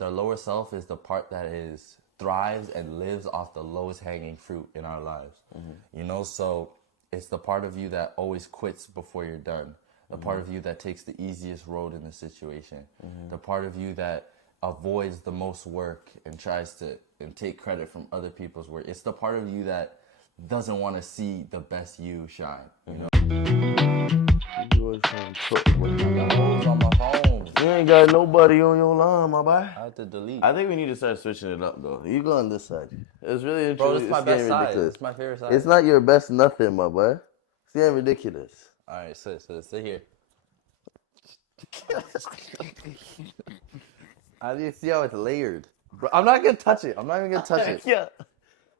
the lower self is the part that thrives and lives off the lowest hanging fruit in our lives. You know, so it's the part of you that always quits before you're done. The part of you that takes the easiest road in the situation. The part of you that avoids the most work and tries to and take credit from other people's work. It's the part of you that doesn't want to see the best you shine. You know. You The hoes on my phone. ain't got nobody on your line, my boy. I have to delete. I think we need to start switching it up, though. You go on this side. It's really Bro, interesting. this is my best side. It's my favorite side. It's not your best nothing, my boy. It's getting ridiculous. All right, sit here. I need to see how it's layered. Bro, I'm not gonna touch it. I'm not even gonna touch it. Yeah.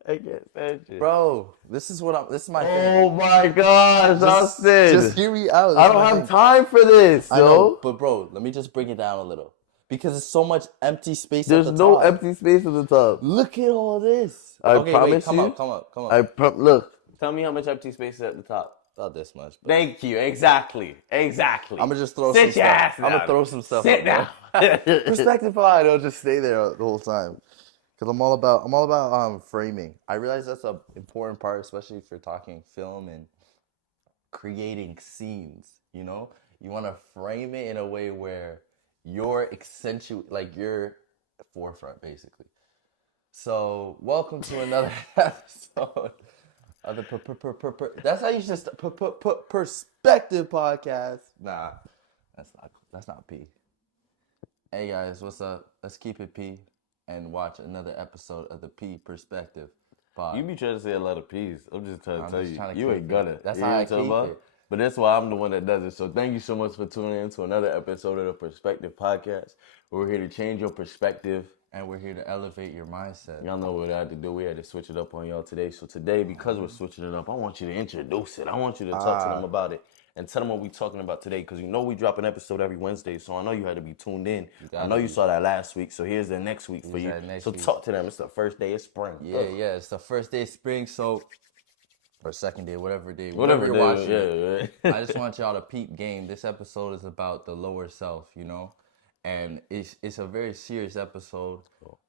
I can't stand you. Bro, this is my thing. Oh my gosh, Austin. Just hear me out. I don't have time for this, I know, yo. but bro, let me just bring it down a little. Because there's so much empty space There's at the no top. empty space at the top. Look at all this. I Okay, promise wait, you. come up. Look. Tell me how much empty space is at the top. Not this much. But Thank you. Exactly. I'm gonna just throw Sit some your stuff. ass I'm gonna down. throw some stuff. Sit down. Perspective Pod. It'll just stay there the whole time. Because I'm all about framing. I realize that's an important part, especially if you're talking film and creating scenes. You know, you want to frame it in a way where you're you're forefront, basically. So, welcome to another episode of the that's how you should Perspective Podcast. Nah, that's not P. Hey guys, what's up? Let's keep it P and watch another episode of the P Perspective Pod. You be trying to say a lot of P's. I'm just trying to tell you. You ain't keep gonna. it. That's You how know I what I'm keep talking it. But that's why I'm the one that does it. So thank you so much for tuning in to another episode of the Perspective Podcast. We're here to change your perspective. And we're here to elevate your mindset. Y'all know what I had to do. We had to switch it up on y'all today. So today, because we're switching it up, I want you to introduce it. I want you to talk to them about it and tell them what we're talking about today. Because you know we drop an episode every Wednesday, so I know you had to be tuned in. I know you saw that last week, so here's the next week for you. So talk to them. It's the first day of spring. Yeah, it's the first day of spring, so or second day, whatever day, Whatever you're day, watching. yeah. I just want y'all to peep game. This episode is about the lower self, you know? And it's a very serious episode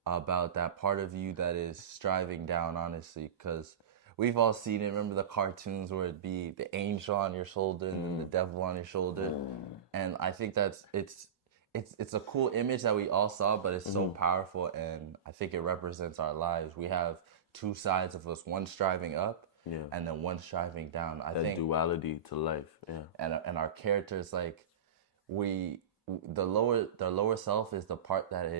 about that part of you that is striving down, honestly, because we've all seen it. Remember the cartoons where it'd be the angel on your shoulder and then the devil on your shoulder? And I think it's a cool image that we all saw, but it's so powerful, and I think it represents our lives. We have two sides of us, one striving up and then one striving down. I think duality to life, and our characters, like the lower self is the part that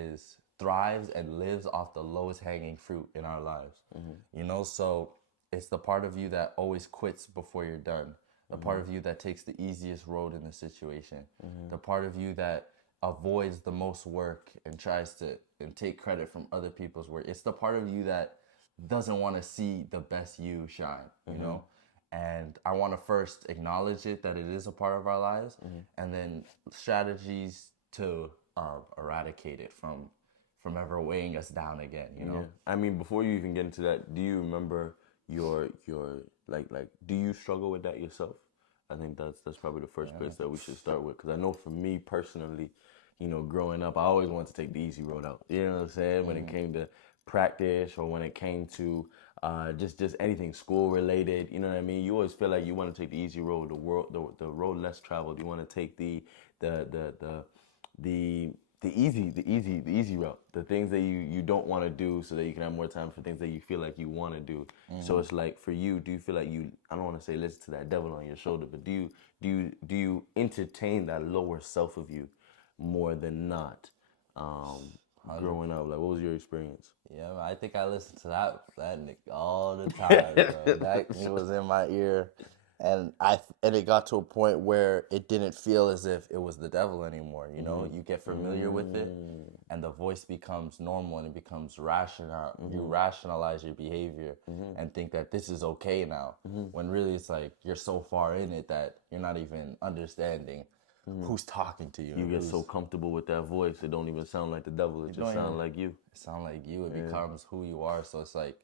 thrives and lives off the lowest hanging fruit in our lives. You know, so it's the part of you that always quits before you're done. The part of you that takes the easiest road in the situation. The part of you that avoids the most work and tries to and take credit from other people's work. It's the part of you that doesn't want to see the best you shine, you know? And I want to first acknowledge it, that it is a part of our lives, and then strategies to eradicate it from ever weighing us down again, you know? I mean, before you even get into that, do you remember your like do you struggle with that yourself? I think that's probably the first place that we should start with, because I know for me personally, you know, growing up, I always wanted to take the easy road out. You know what I'm saying? When it came to practice, or when it came to just anything school related, you know what I mean? You always feel like you want to take the easy road, the road less traveled. You want to take the easy route, the things that you don't want to do, so that you can have more time for things that you feel like you want to do. So it's like, for you, do you feel like I don't want to say listen to that devil on your shoulder, but do you entertain that lower self of you more than not? Growing up, like, what was your experience? Yeah, I think I listened to that nigga all the time, bro. That was in my ear, and it got to a point where it didn't feel as if it was the devil anymore. You know, you get familiar with it, and the voice becomes normal, and it becomes rational. You rationalize your behavior and think that this is okay now, when really it's like you're so far in it that you're not even understanding who's talking to you. You get so comfortable with that voice, it don't even sound like the devil. It just sounds like you. It sounds like you. It becomes who you are. So it's like,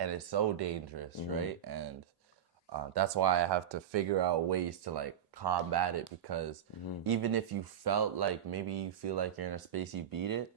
and it's so dangerous, right? And That's why I have to figure out ways to like combat it, because even if you felt like maybe you feel like you're in a space you beat it,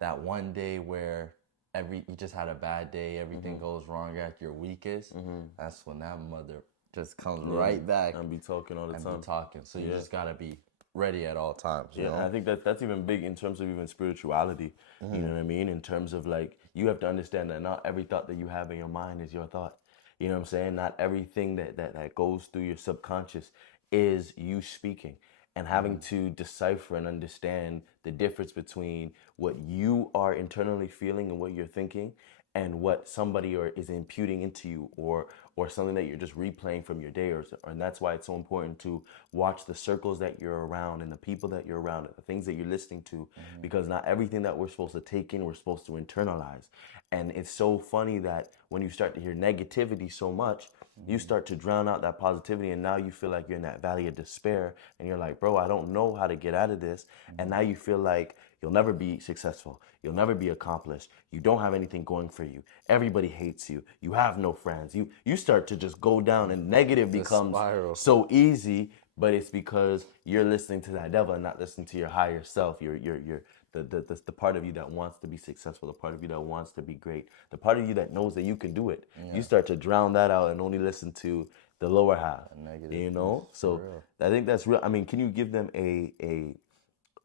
that one day where you just had a bad day, everything goes wrong, you're at your weakest, that's when that mother just comes right back and be talking all the time. be talking. So you just gotta be ready at all times. You know? I think that's even big in terms of even spirituality. You know what I mean? In terms of like, you have to understand that not every thought that you have in your mind is your thought. You know what I'm saying? Not everything that goes through your subconscious is you speaking. And having to decipher and understand the difference between what you are internally feeling and what you're thinking, and what somebody is imputing into you, or something that you're just replaying from your day, and that's why it's so important to watch the circles that you're around and the people that you're around and the things that you're listening to, because not everything that we're supposed to take in we're supposed to internalize. And it's so funny that when you start to hear negativity so much, you start to drown out that positivity, and now you feel like you're in that valley of despair, and you're like, bro, I don't know how to get out of this. And now you feel like you'll never be successful, you'll never be accomplished, you don't have anything going for you, everybody hates you, you have no friends. You start to just go down, and negative becomes so easy, but it's because you're listening to that devil and not listening to your higher self, the part of you that wants to be successful, the part of you that wants to be great, the part of you that knows that you can do it. You start to drown that out and only listen to the lower half, you know? So I think that's real. I mean, can you give them a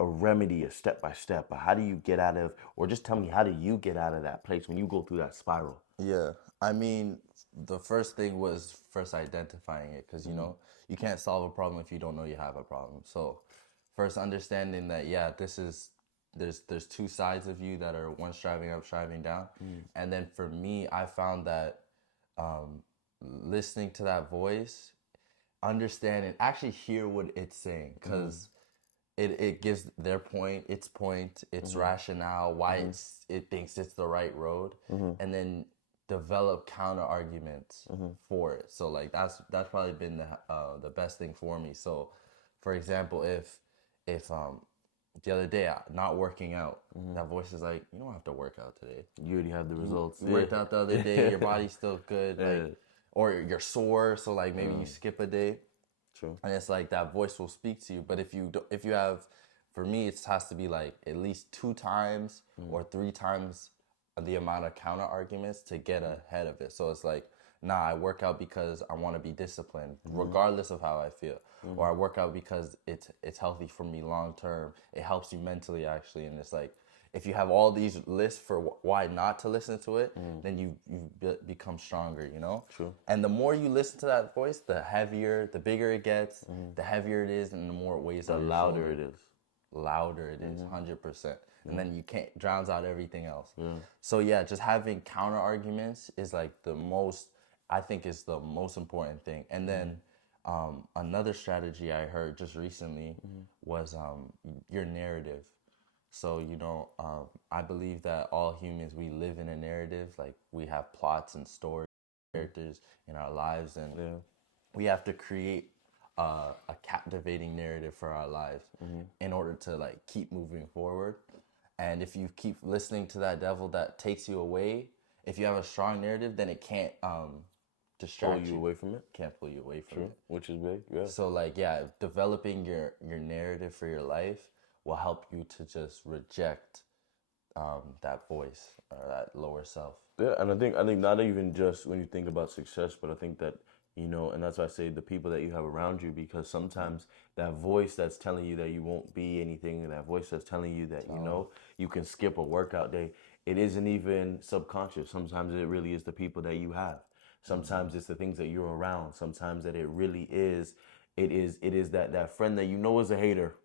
remedy, a step-by-step? How do you get out of, or just tell me, how do you get out of that place when you go through that spiral? Yeah, I mean, the first thing was first identifying it, because, you know, you can't solve a problem if you don't know you have a problem. So first understanding that, yeah, there's two sides of you that are one striving up, striving down. And then for me, I found that listening to that voice, understand and actually hear what it's saying, because it gives their point, its rationale, why it thinks it's the right road, and then develop counter arguments for it. So like that's probably been the best thing for me. So for example, if the other day, not working out, that voice is like, you don't have to work out today. You already have the results. You worked out the other day, your body's still good, like, or you're sore, so like maybe you skip a day. True. And it's like that voice will speak to you. But if you have, for me, it has to be like at least 2 times or 3 times the amount of counter arguments to get ahead of it. So it's like, nah, I work out because I want to be disciplined, regardless of how I feel. Or I work out because it's healthy for me long term. It helps you mentally, actually. And it's like, if you have all these lists for why not to listen to it, then you become stronger, you know? True. And the more you listen to that voice, the bigger it gets, the heavier it is, and the more it weighs The on your louder shoulder. it is. Louder it is, 100%. And then you can't, drowns out everything else. So yeah, just having counter arguments is like I think is the most important thing. And then another strategy I heard just recently was your narrative. So, you know, I believe that all humans, we live in a narrative. Like, we have plots and stories, characters in our lives, and we have to create a captivating narrative for our lives in order to like keep moving forward. And if you keep listening to that devil that takes you away, if you have a strong narrative, then it can't distract Pull you away from it. Can't pull you away from it. Which is big. Yeah. So like, yeah, developing your narrative for your life will help you to just reject that voice or that lower self. Yeah, and I think not even just when you think about success, but I think that, you know, and that's why I say the people that you have around you, because sometimes that voice that's telling you that you won't be anything, and that voice that's telling you that, you know, you can skip a workout day, it isn't even subconscious. Sometimes it really is the people that you have. Sometimes it's the things that you're around. Sometimes that it really is, it is that friend that you know is a hater.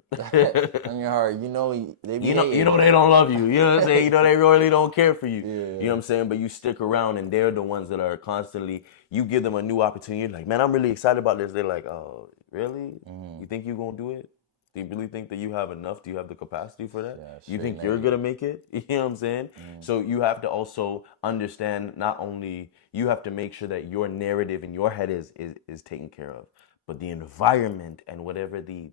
In your heart, you know they you know they don't love you. You know what I'm saying? You know they really don't care for you. You know what I'm saying? But you stick around, and they're the ones that are constantly. You give them a new opportunity. You're like, man, I'm really excited about this. They're like, oh, really? You think you're gonna do it? Do you really think that you have enough? Do you have the capacity for that? Yeah, you think you're gonna make it? You know what I'm saying? So you have to also understand. Not only you have to make sure that your narrative in your head is taken care of, but the environment and whatever the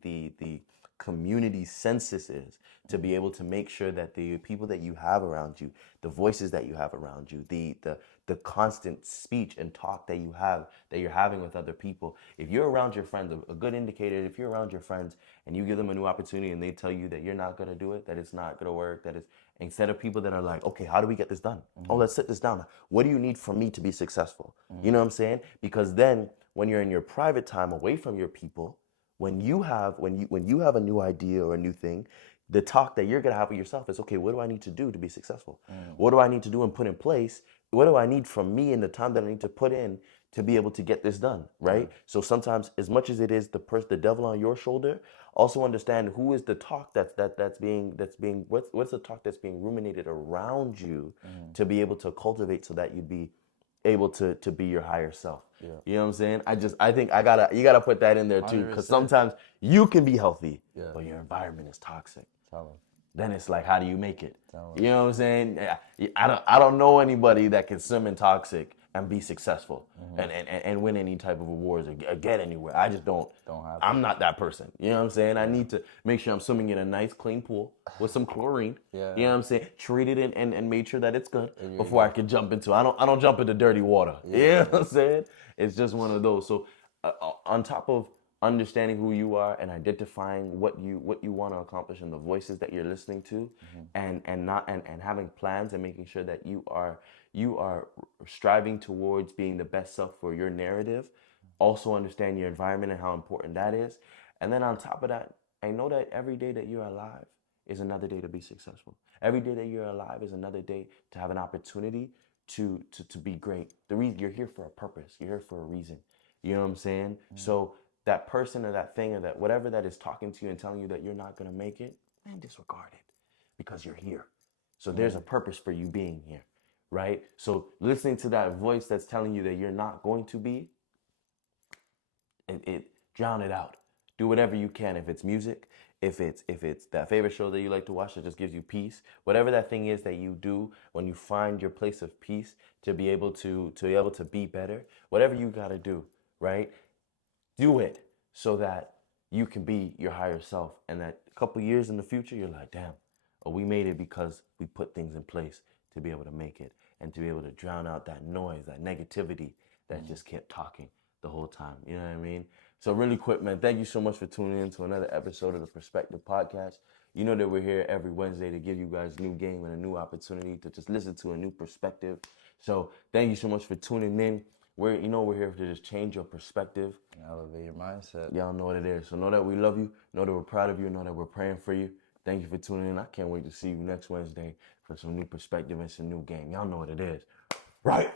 community census is, to be able to make sure that the people that you have around you, the voices that you have around you, the constant speech and talk that you're having with other people. If you're around your friends, a good indicator, if you're around your friends and you give them a new opportunity and they tell you that you're not going to do it, that it's not going to work, that it's, instead of people that are like, okay, how do we get this done? Oh, let's sit this down. What do you need from me to be successful? You know what I'm saying? Because then when you're in your private time away from your people, when you have a new idea or a new thing, the talk that you're gonna have with yourself is, okay, what do I need to do to be successful? What do I need to do and put in place? What do I need from me in the time that I need to put in to be able to get this done, right? So sometimes, as much as it is the devil on your shoulder, also understand who is the talk that's being what's the talk that's being ruminated around you to be able to cultivate so that you be able to be your higher self. Yeah. You know what I'm saying? I think you gotta put that in there too, because sometimes you can be healthy, but your environment is toxic. Then it's like, how do you make it? You know what I'm saying? I don't know anybody that can swim in toxic and be successful and win any type of awards or get anywhere. I just don't have I'm not that person. You know what I'm saying? I need to make sure I'm swimming in a nice clean pool with some chlorine. You know what I'm saying? Treat it and made sure that it's good before I can jump into. I don't jump into dirty water. You know what I'm saying? It's just one of those. So on top of understanding who you are and identifying what you want to accomplish and the voices that you're listening to, and having plans and making sure that you are striving towards being the best self for your narrative. Also understand your environment and how important that is. And then on top of that, I know that every day that you're alive is another day to be successful. Every day that you're alive is another day to have an opportunity to be great. The reason you're here for a purpose. You're here for a reason. You know what I'm saying? So that person or that thing or that whatever that is talking to you and telling you that you're not gonna make it, man, disregard it, because you're here. So there's a purpose for you being here, right? So listening to that voice that's telling you that you're not going to be, it drown it out. Do whatever you can. If it's music, if it's that favorite show that you like to watch that just gives you peace, whatever that thing is that you do when you find your place of peace to be able to be better, whatever you got to do, right? Do it so that you can be your higher self, and that a couple years in the future you're like, damn, we made it because we put things in place to be able to make it and to be able to drown out that noise, that negativity that just kept talking the whole time. You know what I mean? So really quick, man, thank you so much for tuning in to another episode of the Perspective Podcast. You know that we're here every Wednesday to give you guys a new game and a new opportunity to just listen to a new perspective. So thank you so much for tuning in. We're here to just change your perspective. Elevate your mindset. Y'all know what it is. So know that we love you. Know that we're proud of you. Know that we're praying for you. Thank you for tuning in. I can't wait to see you next Wednesday for some new perspective and some new game. Y'all know what it is. Right.